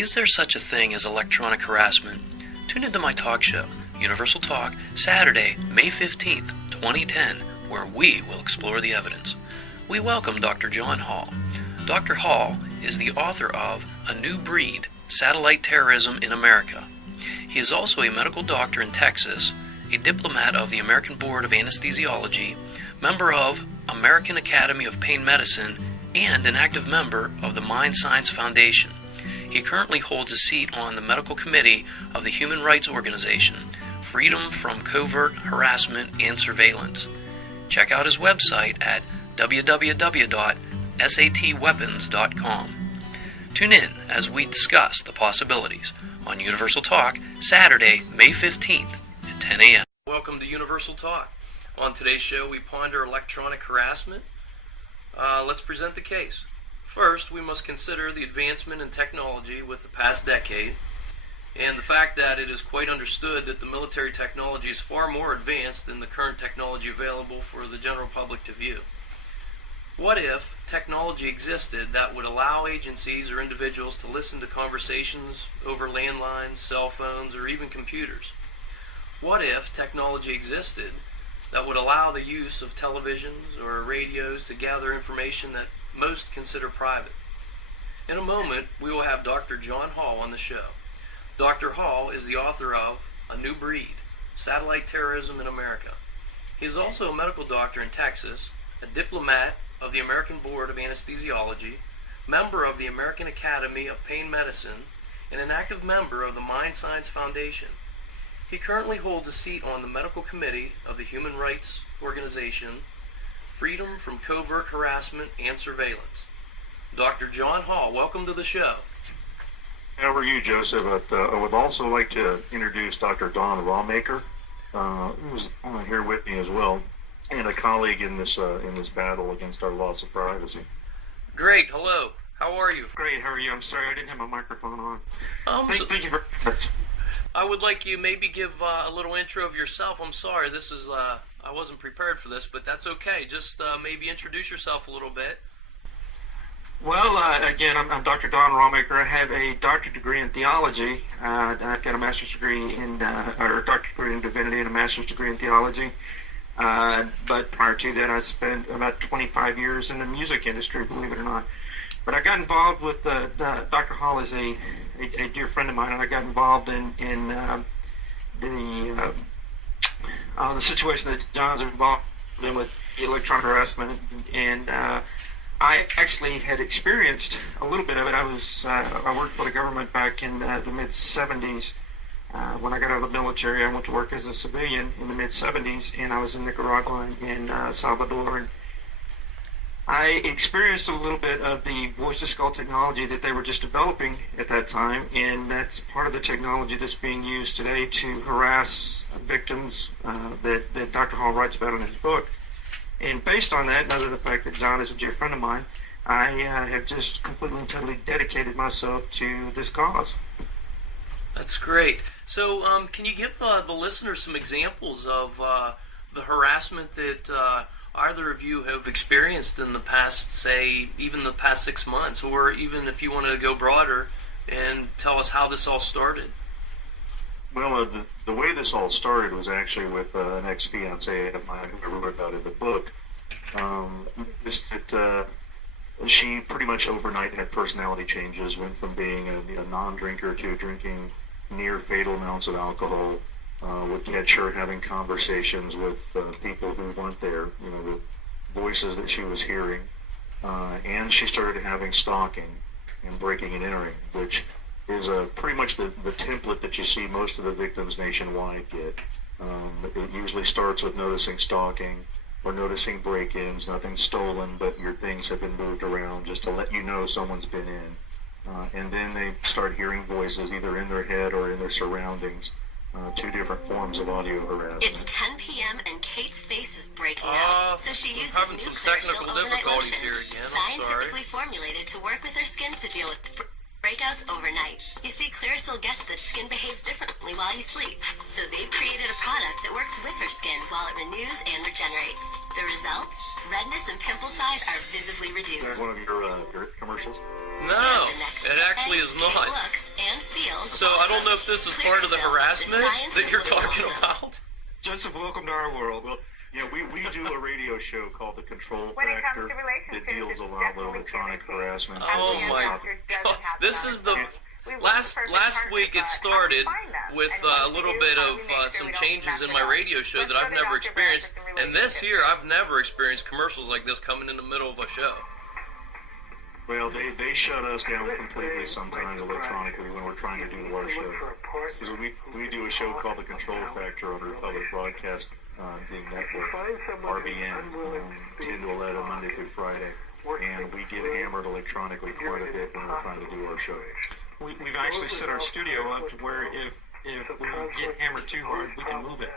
Is there such a thing as electronic harassment? Tune into my talk show, Universal Talk, Saturday, May 15th, 2010, where we will explore the evidence. We welcome Dr. John Hall. Dr. Hall is the author of A New Breed, Satellite Terrorism in America. He is also a medical doctor in Texas, a diplomat of the American Board of Anesthesiology, member of American Academy of Pain Medicine, and an active member of the Mind Science Foundation. He currently holds a seat on the medical committee of the human rights organization, Freedom from Covert Harassment and Surveillance. Check out his website at www.satweapons.com. Tune in as we discuss the possibilities on Universal Talk, Saturday, May 15th at 10 a.m. Welcome to Universal Talk. On today's show, we ponder electronic harassment. Let's present the case. First, we must consider the advancement in technology with the past decade, and the fact that it is quite understood that the military technology is far more advanced than the current technology available for the general public to view. What if technology existed that would allow agencies or individuals to listen to conversations over landlines, cell phones, or even computers? What if technology existed that would allow the use of televisions or radios to gather information that most consider private? In a moment, we will have Dr. John Hall on the show. Dr. Hall is the author of A New Breed, Satellite Terrorism in America. He is also a medical doctor in Texas, a diplomat of the American Board of Anesthesiology, member of the American Academy of Pain Medicine, and an active member of the Mind Science Foundation. He currently holds a seat on the medical committee of the human rights organization, Freedom from Covert Harassment and Surveillance. Dr. John Hall, welcome to the show. How are you, Joseph? I would also like to introduce Dr. Don Raumaker, who's on here with me as well, and a colleague in this battle against our loss of privacy. Great. Hello. How are you? Great. How are you? I'm sorry I didn't have my microphone on. Thank you very much. I would like you maybe give a little intro of yourself. I'm sorry, this is I wasn't prepared for this, but that's okay. Just maybe introduce yourself a little bit. Well, again, I'm Dr. Don Raumaker. I have a doctorate degree in theology. I've got a master's degree or a doctorate degree in divinity and a master's degree in theology. But prior to that, I spent about 25 years in the music industry, believe it or not. But I got involved with Dr. Hall is a dear friend of mine, and I got involved in the situation that John's involved in with electronic harassment, and I actually had experienced a little bit of it. I worked for the government back in the mid-'70s. When I got out of the military, I went to work as a civilian in the mid-'70s, and I was in Nicaragua and Salvador, and I experienced a little bit of the voice-to-skull technology that they were just developing at that time, and that's part of the technology that's being used today to harass victims that Dr. Hall writes about in his book. And based on that, and other than the fact that John is a dear friend of mine, I have just completely and totally dedicated myself to this cause. That's great. So can you give the listeners some examples of the harassment that either of you have experienced in the past, say, even the past 6 months, or even if you want to go broader and tell us how this all started? Well, the way this all started was actually with an ex-fiancée of mine who I wrote about in the book. She pretty much overnight had personality changes, went from being a non-drinker to drinking near fatal amounts of alcohol. Would catch her having conversations with people who weren't there, the voices that she was hearing. And she started having stalking and breaking and entering, which is pretty much the template that you see most of the victims nationwide get. It usually starts with noticing stalking or noticing break-ins, nothing stolen, but your things have been moved around just to let you know someone's been in. And then they start hearing voices either in their head or in their surroundings. Two different forms of audio harassment. It's 10 p.m. and Kate's face is breaking out, so she uses new Clearasil overnight lotion, scientifically formulated to work with her skin to deal with breakouts overnight. You see, Clearasil gets that skin behaves differently while you sleep, so they've created a product that works with her skin while it renews and regenerates. The results? Redness and pimple size are visibly reduced. Is that one of your commercials? No, it actually is not. Looks girls. So I don't know if this is part of the harassment that you're talking about. Joseph, welcome to our world. Well, yeah, we do a radio show called The Control Factor that deals a lot with electronic harassment. Oh my God! This is the last week. It started with a little bit of some changes in my radio show that I've never experienced, and this here I've never experienced commercials like this coming in the middle of a show. Well, they shut us down completely sometimes electronically when we're trying to do our show. Because we do a show called The Control Factor on the Republic Broadcast Network, RBN, 10 to 11 Monday through Friday. And we get hammered electronically quite a bit when we're trying to do our show. We've actually set our studio up to where if we get hammered too hard, we can move it.